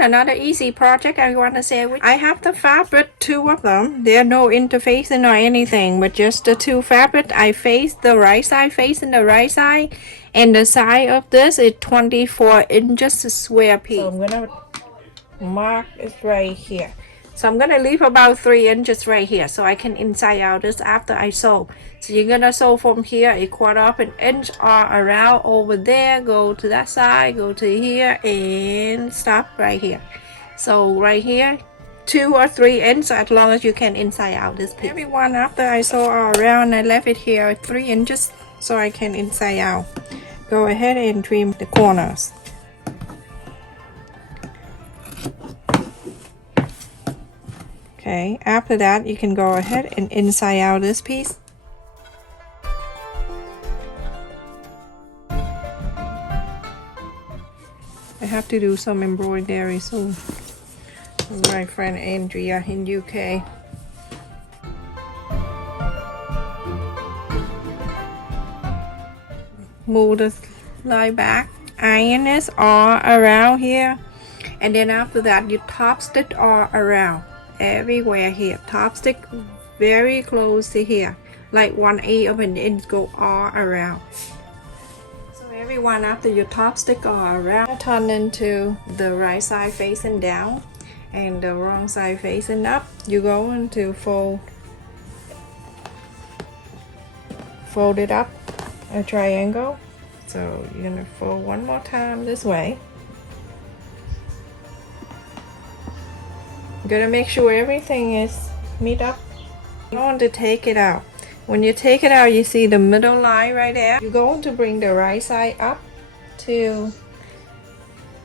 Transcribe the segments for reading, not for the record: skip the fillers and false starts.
again, another easy project I want to share with you. I have the fabric, two of them. There are no interfacing or anything, but just the two fabric. I face the right side, facing the right side, and the side of this is 24 inches square piece. So I'm gonna mark it right here. So I'm gonna leave about 3 inches right here so I can inside out this after I sew. So you're gonna sew from here a 1/4 of an inch or around over there, go to that side, go to here, and stop right here. So right here, 2 or 3 inches, as long as you can inside out this piece. Everyone, after I sew all around, I left it here 3 inches so I can inside out. Go ahead and trim the corners. Okay, after that you can go ahead and inside out this piece. I have to do some embroidery soon with my friend Andrea in UK. Move the line back, iron this all around here, and then after that you top stitch all around. Everywhere here, top stick very close to here, like 1/8 of an inch, go all around. So everyone, after you top stick all around, turn into the right side facing down and the wrong side facing up. You're going to fold it up a triangle. So you're gonna fold one more time this way. Gotta make sure everything is meet up. You want to take it out. When you take it out, you see the middle line right there. You're going to bring the right side up to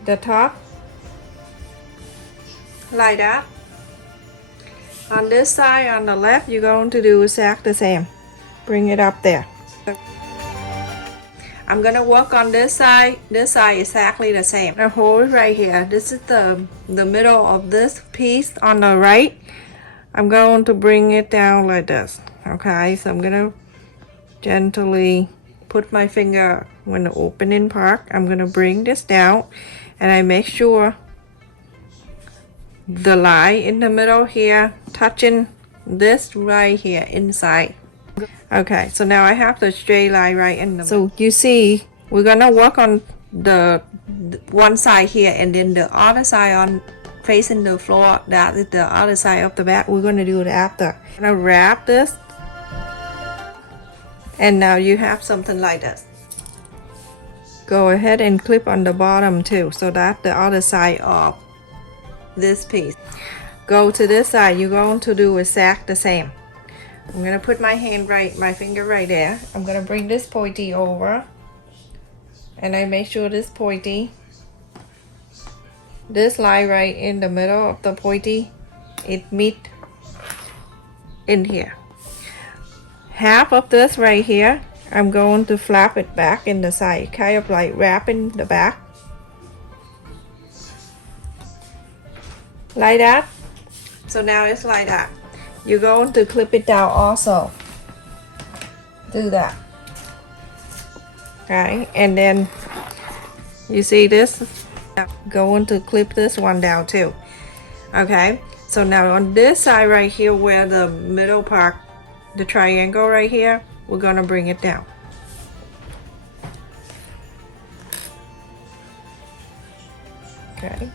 the top, like that. On this side, on the left, you're going to do exactly the same. Bring it up there. I'm gonna work on this side exactly the same. The hole right here, this is the middle of this piece on the right. I'm going to bring it down like this. Okay, so I'm gonna gently put my finger when the opening part. I'm gonna bring this down, and I make sure the line in the middle here touching this right here inside. Okay, so now I have the straight line right in the middle. So you see, we're gonna work on the one side here, and then the other side on facing the floor, that is the other side of the back. We're gonna do it after. I'm gonna wrap this, and now you have something like this. Go ahead and clip on the bottom too, so that the other side of this piece. Go to this side, you're going to do exactly the same. I'm gonna put my finger right there. I'm gonna bring this pointy over, and I make sure this pointy, this line right in the middle of the pointy, it meet in here. Half of this right here, I'm going to flap it back in the side, kind of like wrapping the back, like that. So now it's like that. You're going to clip it down also. Do that. Okay, and then you see this? Going to clip this one down too. Okay, so now on this side right here where the middle part, the triangle right here, we're gonna bring it down. Okay,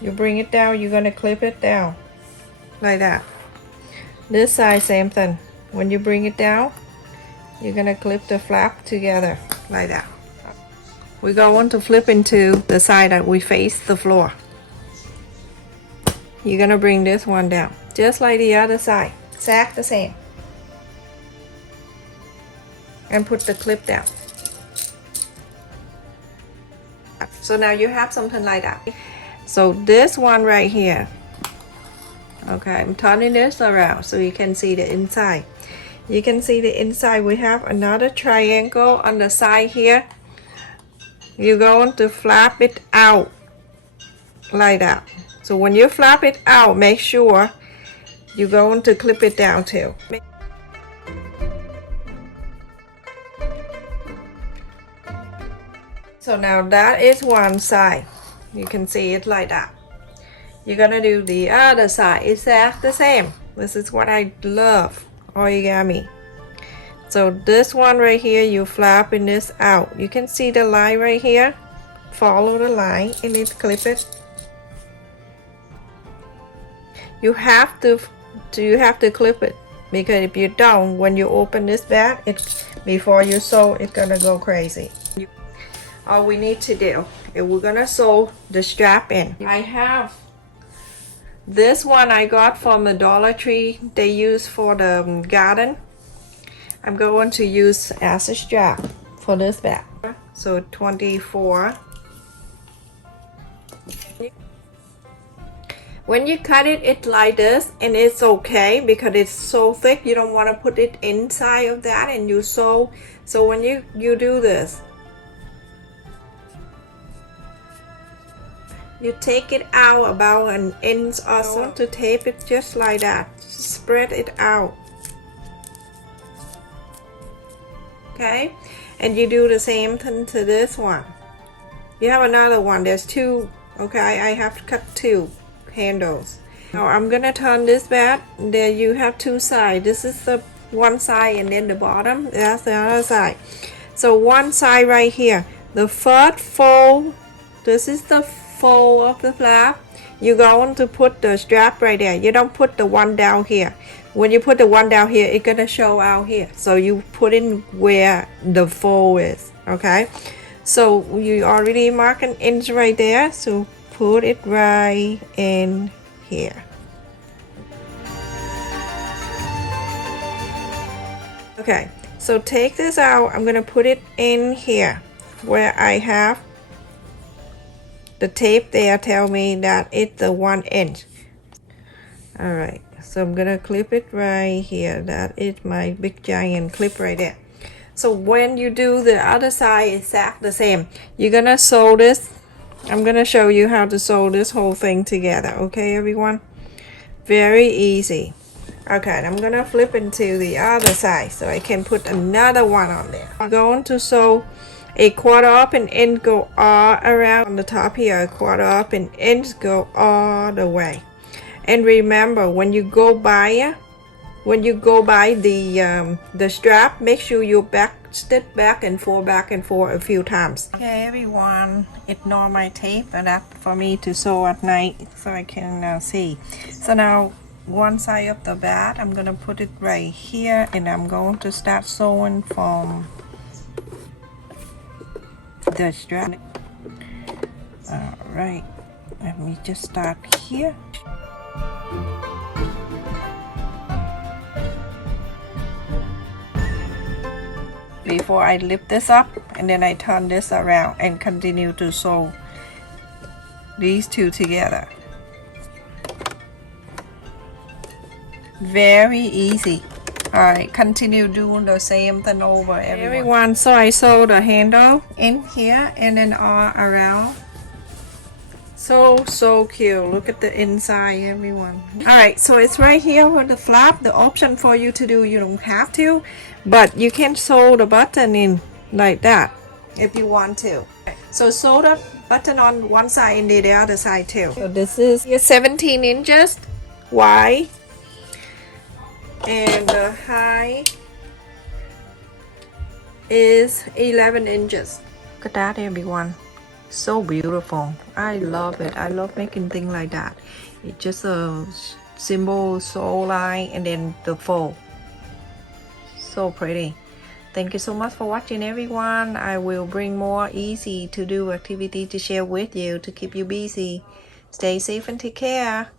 you bring it down, you're gonna clip it down like that. This side, same thing. When you bring it down, you're gonna clip the flap together like that. We're going to flip into the side that we face the floor. You're gonna bring this one down, just like the other side, exact the same. And put the clip down. So now you have something like that. So this one right here, okay, I'm turning this around so you can see the inside. You can see the inside. We have another triangle on the side here. You're going to flap it out like that. So when you flap it out, make sure you're going to clip it down too. So now that is one side. You can see it like that. you're gonna do the other side exactly the same. This is what I love origami. So this one right here, you flapping this out. You can see the line right here. Follow the line and then clip it. You have to clip it, because if you don't, when you open this bag, before you sew, it's gonna go crazy. All we need to do is we're gonna sew the strap in. I have this one I got from the Dollar Tree. They use for the garden. I'm going to use as a strap for this bag. So 24. When you cut it, it's like this, and it's okay because it's so thick. You don't want to put it inside of that and you sew. So when you do this, you take it out about an inch or so to tape it just like that. Spread it out. Okay, and you do the same thing to this one. You have another one. There's two. Okay, I have cut two handles. Now I'm gonna turn this back. There you have two sides. This is the one side, and then the bottom, that's the other side. So one side right here, the first fold, this is the fold of the flap. You're going to put the strap right there. You don't put the one down here. When you put the one down here, it's gonna show out here. So you put in where the fold is. Okay, so you already mark an inch right there, so put it right in here. Okay, so take this out. I'm gonna put it in here where I have the tape there. Tell me that it's the 1 inch. All right, so I'm gonna clip it right here. That is my big giant clip right there. So when you do the other side, it's exactly the same. You're gonna sew this. I'm gonna show you how to sew this whole thing together. Okay, everyone, very easy. Okay, I'm gonna flip into the other side so I can put another one on there. I'm going to sew a 1/4 up an inch, go all around on the top here. A 1/4 up an inch, go all the way. And remember, when you go by the strap, make sure you stitch back and forth a few times. Okay, everyone, ignore my tape, and that's for me to sew at night so I can see. So now one side of the back, I'm gonna put it right here, and I'm going to start sewing from the strap. All right, let me just start here. Before I lift this up, and then I turn this around and continue to sew these two together. Very easy. Alright, continue doing the same thing over everyone. So I sew the handle in here and then all around. So cute. Look at the inside, everyone. Alright, so it's right here with the flap. The option for you to do, you don't have to, but you can sew the button in like that if you want to. So sew the button on one side and the other side too. So this is 17 inches wide, and the height is 11 inches. Look at that, everyone. So beautiful. I love it. I love making things like that. It's just a simple sew line and then the fold. So pretty. Thank you so much for watching, everyone. I will bring more easy to do activity to share with you to keep you busy. Stay safe and take care.